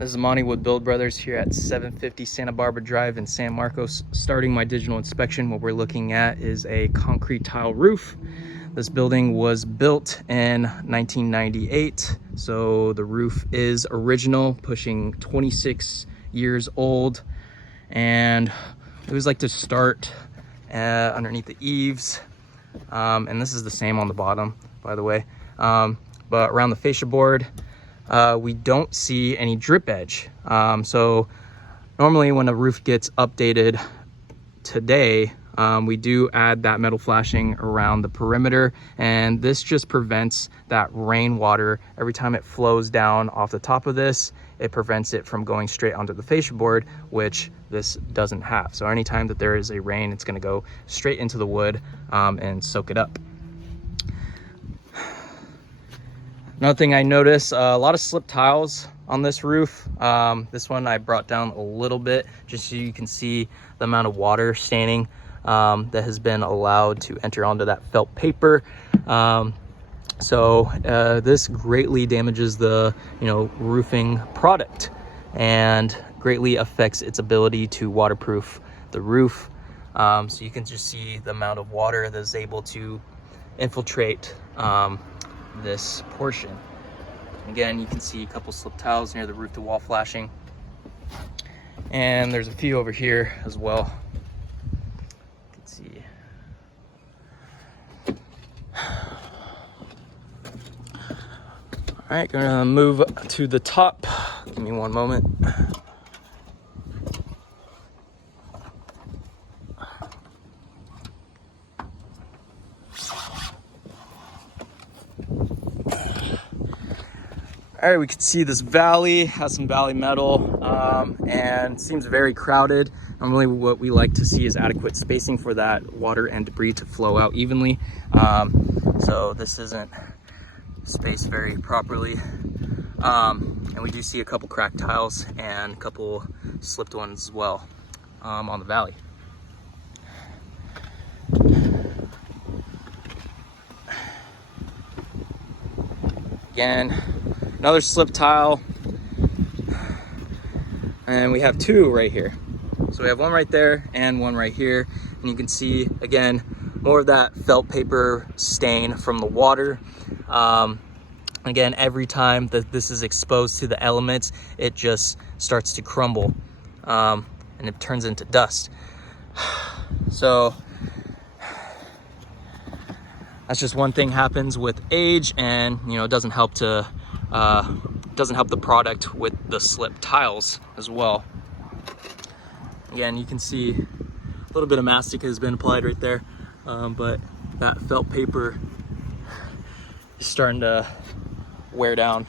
This is Monty with Build Brothers here at 750 Santa Barbara Drive in San Marcos. Starting my digital inspection, what we're looking at is a concrete tile roof. This building was built in 1998, so the roof is original, pushing 26 years old. And we always like to start underneath the eaves, and this is the same on the bottom, by the way. But around the fascia board, we don't see any drip edge. So normally when a roof gets updated today, we do add that metal flashing around the perimeter, and this just prevents that rainwater. Every time it flows down off the top of this, it prevents it from going straight onto the fascia board, which this doesn't have. So anytime that there is a rain, it's gonna go straight into the wood and soak it up. Another thing I noticed, a lot of slip tiles on this roof. This one I brought down a little bit just so you can see the amount of water staining that has been allowed to enter onto that felt paper. This greatly damages the roofing product and greatly affects its ability to waterproof the roof. So you can just see the amount of water that is able to infiltrate this portion. Again, you can see a couple slip tiles near the roof to wall flashing, and there's a few over here as well. You can see. All right, gonna move to the top. Give me one moment. All right, we can see this valley has some valley metal and seems very crowded. Normally what we like to see is adequate spacing for that water and debris to flow out evenly. So this isn't spaced very properly. And we do see a couple cracked tiles and a couple slipped ones as well on the valley. Again, another slip tile, and we have two right here. So we have one right there and one right here, and you can see again more of that felt paper stain from the water. Again, every time that this is exposed to the elements, it just starts to crumble and it turns into dust. So that's just one thing happens with age, and it doesn't help to doesn't help the product with the slip tiles as well. Again, you can see a little bit of mastic has been applied right there, but that felt paper is starting to wear down.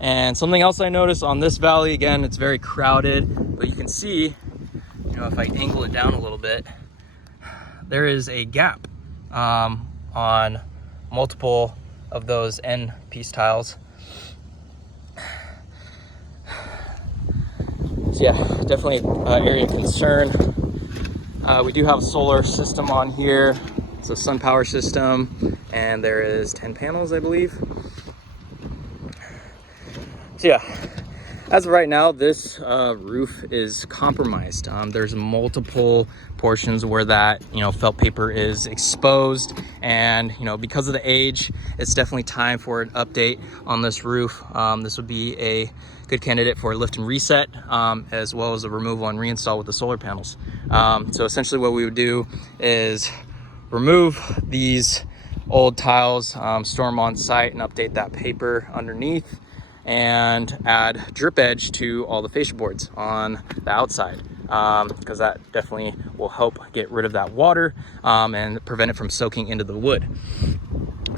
And something else I noticed on this valley, again, it's very crowded, but you can see, if I angle it down a little bit, there is a gap on multiple of those end piece tiles. So yeah, definitely area of concern. We do have a solar system on here. It's a sun power system, and there is 10 panels, I believe. So yeah, as of right now, this roof is compromised. There's multiple portions where that felt paper is exposed, and because of the age, it's definitely time for an update on this roof. This would be a good candidate for a lift and reset, as well as a removal and reinstall with the solar panels. So essentially what we would do is remove these old tiles, store them on site, and update that paper underneath, and add drip edge to all the fascia boards on the outside, because that definitely will help get rid of that water and prevent it from soaking into the wood.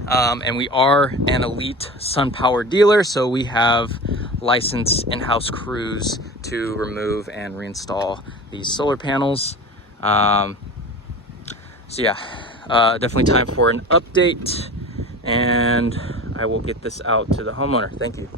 And we are an elite sun power dealer, so we have licensed in-house crews to remove and reinstall these solar panels. So yeah, definitely time for an update, and I will get this out to the homeowner. Thank you.